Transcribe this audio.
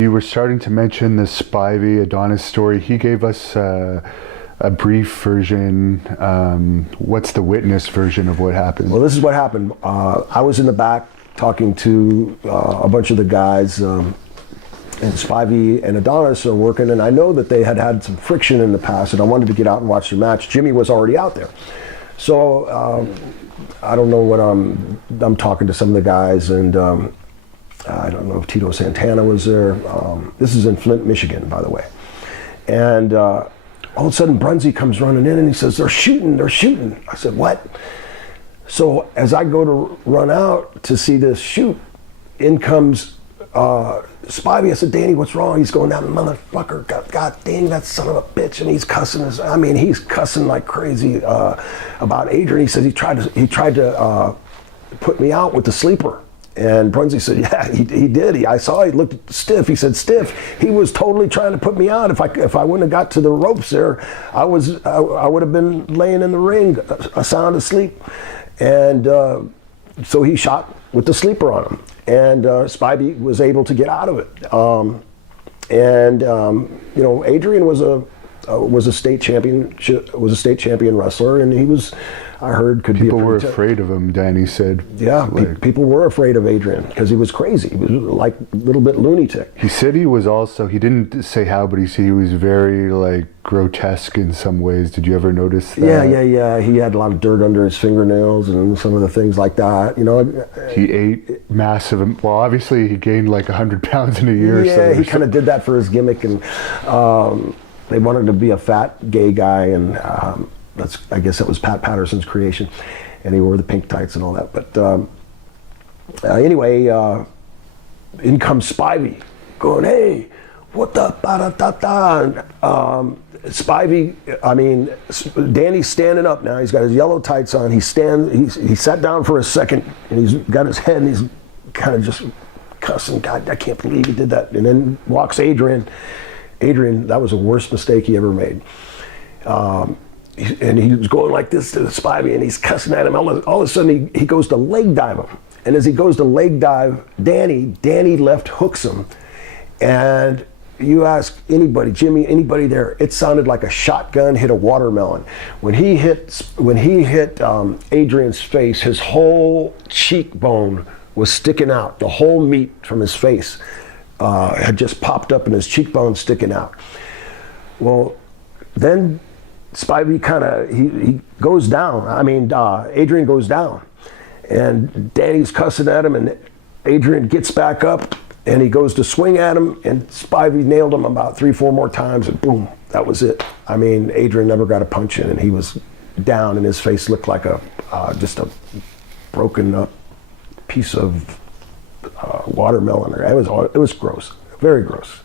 You were starting to mention the Spivey Adonis story. He gave us a brief version. What's the witness version of what happened? Well, this is what happened. I was in the back talking to a bunch of the guys, and Spivey and Adonis are working, and I know that they had had some friction in the past, and I wanted to get out and watch the match. Jimmy was already out there. So I don't know what I'm talking to some of the guys, and I don't know if Tito Santana was there. This is in Flint, Michigan, by the way. And all of a sudden, Brunzy comes running in and he says, they're shooting. I said, what? So as I go to run out to see this shoot, in comes Spivey. I said, Danny, what's wrong? He's going, that motherfucker, God dang, that son of a bitch. And he's cussing, he's cussing like crazy about Adrian. He said he tried to put me out with the sleeper. And Brunzy said, yeah, he did. I saw he looked stiff. He said, stiff. He was totally trying to put me out. If I wouldn't have got to the ropes there, I would have been laying in the ring, sound asleep. And so he shot with the sleeper on him. And Spivey was able to get out of it. Adrian was a state champion wrestler, and he was, I heard, could people be. People were afraid of him, Danny said. Yeah, people were afraid of Adrian because he was crazy. He was like a little bit lunatic. He said he was also, he didn't say how, but he said he was very like grotesque in some ways. Did you ever notice that? Yeah. He had a lot of dirt under his fingernails and some of the things like that. He ate massive. Well, obviously he gained like 100 pounds in a year. Yeah, so he kind of did that for his gimmick, and they wanted him to be a fat gay guy, and I guess that was Pat Patterson's creation, and he wore the pink tights and all that. But anyway, in comes Spivey, going, "Hey, what the ba-da-da-da?" Spivey, Danny's standing up now. He's got his yellow tights on. He sat down for a second, and he's got his head, and he's kind of just cussing. God, I can't believe he did that. And then walks Adrian. Adrian, that was the worst mistake he ever made. And he was going like this to Spivey, and he's cussing at him. All of a sudden, he goes to leg dive him. And as he goes to leg dive Danny left hooks him. And you ask anybody, Jimmy, anybody there, it sounded like a shotgun hit a watermelon. When he hit Adrian's face, his whole cheekbone was sticking out. The whole meat from his face had just popped up, and his cheekbone sticking out. Well, then Spivey he goes down. Adrian goes down, and Danny's cussing at him, and Adrian gets back up, and he goes to swing at him, and Spivey nailed him about 3-4 more times, and boom, that was it. Adrian never got a punch in, and he was down, and his face looked like just a broken up piece of watermelon. It was gross, very gross.